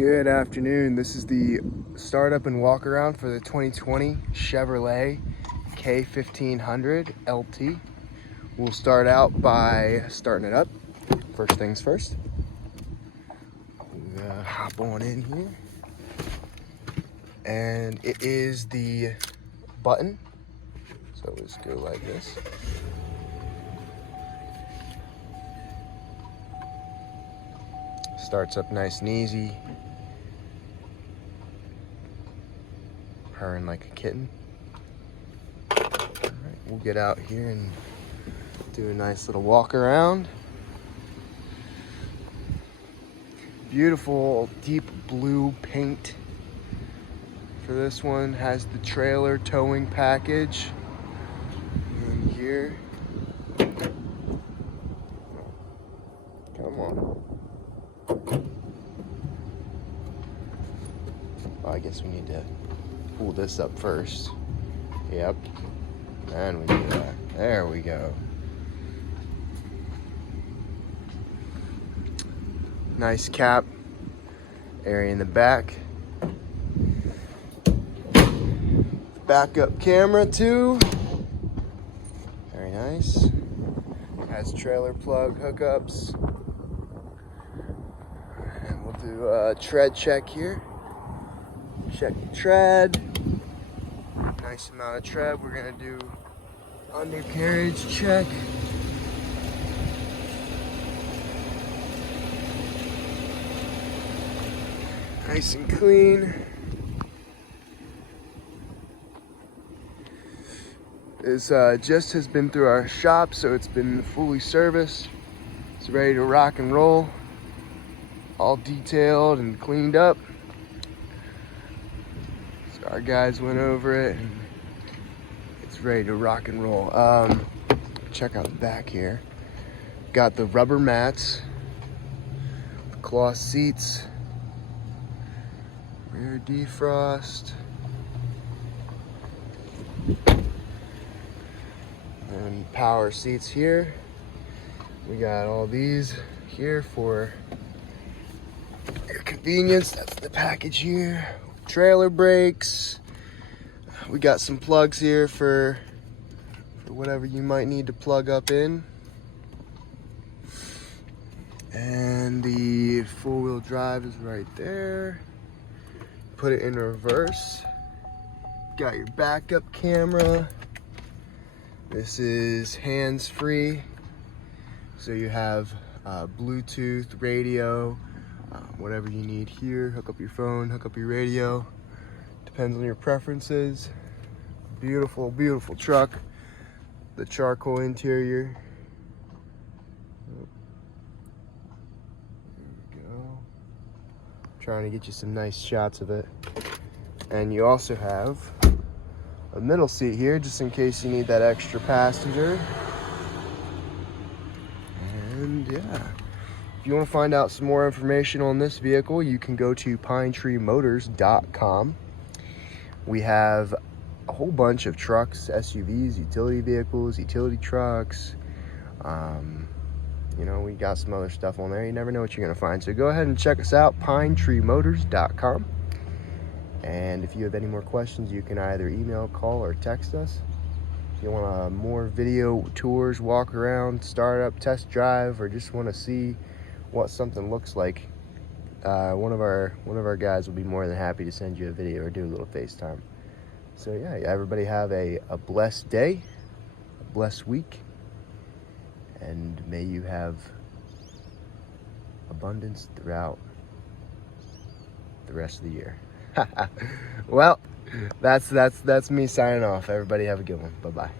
Good afternoon. This is the startup and walk around for the 2020 Chevrolet K1500 LT. We'll start out by starting it up. First things first. We'll hop on in here. And it is the button. So let's go like this. Starts up nice and easy. Purring like a kitten. All right, we'll get out here and do a nice little walk around. Beautiful deep blue paint for this one. Has the trailer towing package in here. Come on. Well, I guess we need to pull this up first. Yep. And we do that. There we go. Nice cap area in the back. Backup camera too. Very nice. Has trailer plug hookups. And we'll do a tread check here. Check the tread. Nice amount of tread. We're gonna do undercarriage check. Nice and clean. This just has been through our shop, so it's been fully serviced. It's ready to rock and roll. All detailed and cleaned up. So our guys went over it and it's ready to rock and roll. Check out the back here. Got the rubber mats, the cloth seats, rear defrost, and power seats here. We got all these here for your convenience. That's the package here. Trailer brakes. We got some plugs here for whatever you might need to plug up in. And the four-wheel drive is right there. Put it in reverse. Got your backup camera. This is hands-free. So you have Bluetooth, radio, whatever you need here. Hook up your phone, hook up your radio. Depends on your preferences. Beautiful, beautiful truck. The charcoal interior. There we go. Trying to get you some nice shots of it. And you also have a middle seat here, just in case you need that extra passenger. And yeah, if you want to find out some more information on this vehicle, you can go to pinetreemotors.com. We have a whole bunch of trucks, SUVs, utility vehicles, utility trucks. You know, we got some other stuff on there. You never know what you're going to find. So go ahead and check us out, pinetreemotors.com. And if you have any more questions, you can either email, call, or text us. If you want more video tours, walk around, start up, test drive, or just want to see what something looks like, one of our guys will be more than happy to send you a video or do a little FaceTime. So yeah, everybody have a blessed day, a blessed week, and may you have abundance throughout the rest of the year. Well, that's me signing off. Everybody have a good one. Bye-bye.